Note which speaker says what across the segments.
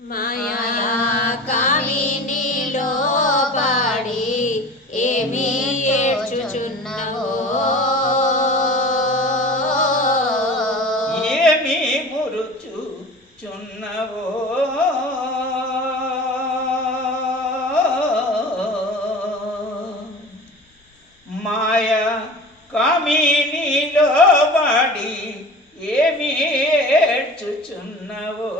Speaker 1: మాయా కామినిలో పాడి ఏమి ఏడ్చుచున్నవో?
Speaker 2: ఏమి
Speaker 1: మురుచుచున్నావో? మాయ కామినిలో పాడి ఏమి ఏడ్చుచున్నవో?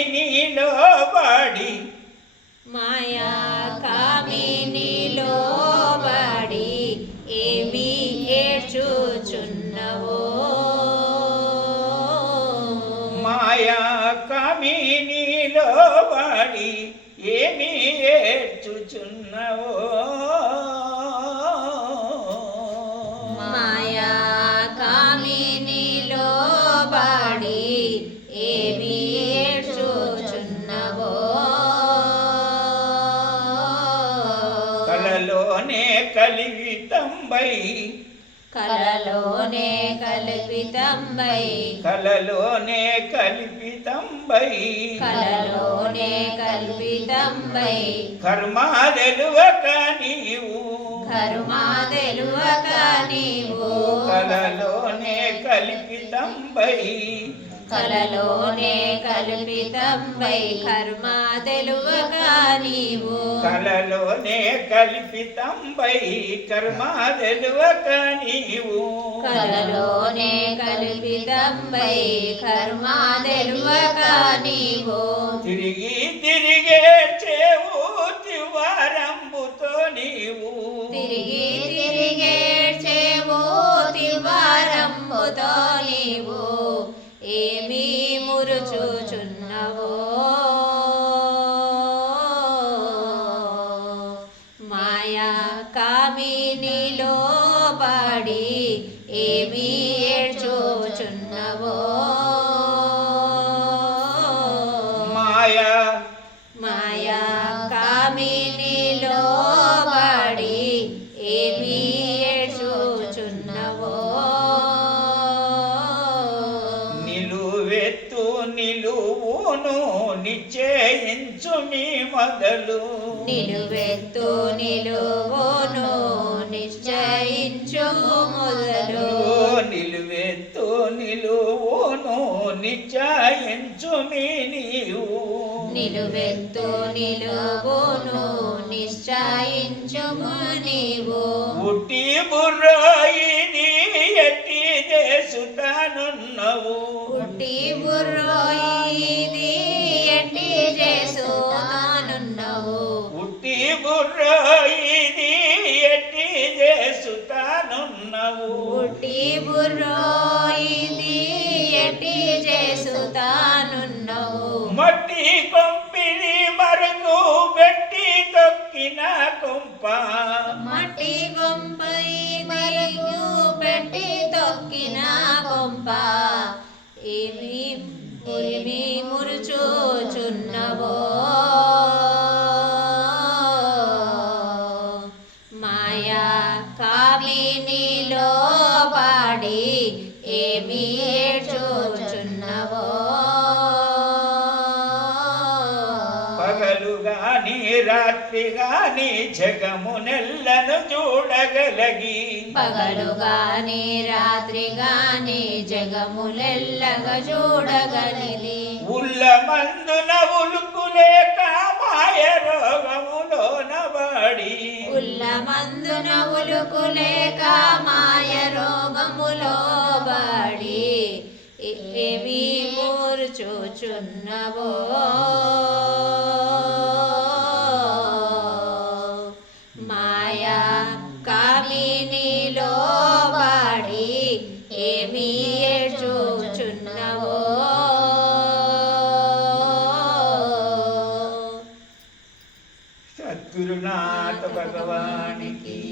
Speaker 2: కామినిలో వాడి
Speaker 1: మాయా కామినిలో పడి ఏమి ఏడ్చుచున్నవో?
Speaker 2: మాయా కామినిలో వాడి ఏమి ఏడ్చుచున్నవో? కలివితంబై
Speaker 1: కలలోనే కల్పితంబై.
Speaker 2: కలలోనే కలిపితంబై.
Speaker 1: కలలోనే కల్పితంబై.
Speaker 2: కర్మాదెలువక నీవు.
Speaker 1: కర్మా తెలువక నీవు.
Speaker 2: కలలోనే కలిపితంబై.
Speaker 1: కలలోనే కల్పితంబై కర్మా తెలువక నీవు.
Speaker 2: కలలోనే కల్పితంబై కర్మాదెలువక నీవు.
Speaker 1: కలలోనే కల్పితంబై కర్మా తెలువక నీవు.
Speaker 2: తిరిగే
Speaker 1: కామినిలో పడి ఏమి ఏడ్చుచున్నవో?
Speaker 2: మాయా.
Speaker 1: మాయా కామినిలో పడి ఏమి ఏడ్చుచున్నవో?
Speaker 2: నిలువెత్తు నిలువును నిశ్చయించు మీ మొదలు.
Speaker 1: నిలువెత్తు నిశ్చయించు
Speaker 2: మీ నీవు.
Speaker 1: నిలువెత్తు నిలువును నిశ్చయించుము నీవు.
Speaker 2: ఉట్టి బుర్రాయిని ఎట్టి చేసుతానున్నవు
Speaker 1: పుట్టి బుర్రోయిది ఎట్టి చేసుతానున్నవు
Speaker 2: ఉట్టి బుర్రాయిని ఎట్టి చేసుతానున్నవు
Speaker 1: పుట్టి బుర్రోయిది ఎట్టి చేసుతానున్నవు
Speaker 2: మట్టి కొంపిని మరుగు పెట్టి తొక్కిన కొంప.
Speaker 1: మట్టి కొంపై మరుగు పెట్టి తొక్కిన కొంప.
Speaker 2: గాని రాత్రి గాని జగము నెల్లను చూడగలగి.
Speaker 1: పగలు గాని రాత్రి గాని జగములెల్లగా చూడగలిది
Speaker 2: ఉల్ల మందున ఉలుకులే కామాయ రోగములో నబడి
Speaker 1: ఉల్ల మందున ఉలుకులేక మాయ రోగములో బడి ఏమి మూర్చుచున్నవో
Speaker 2: गुरुनाथ भगवान की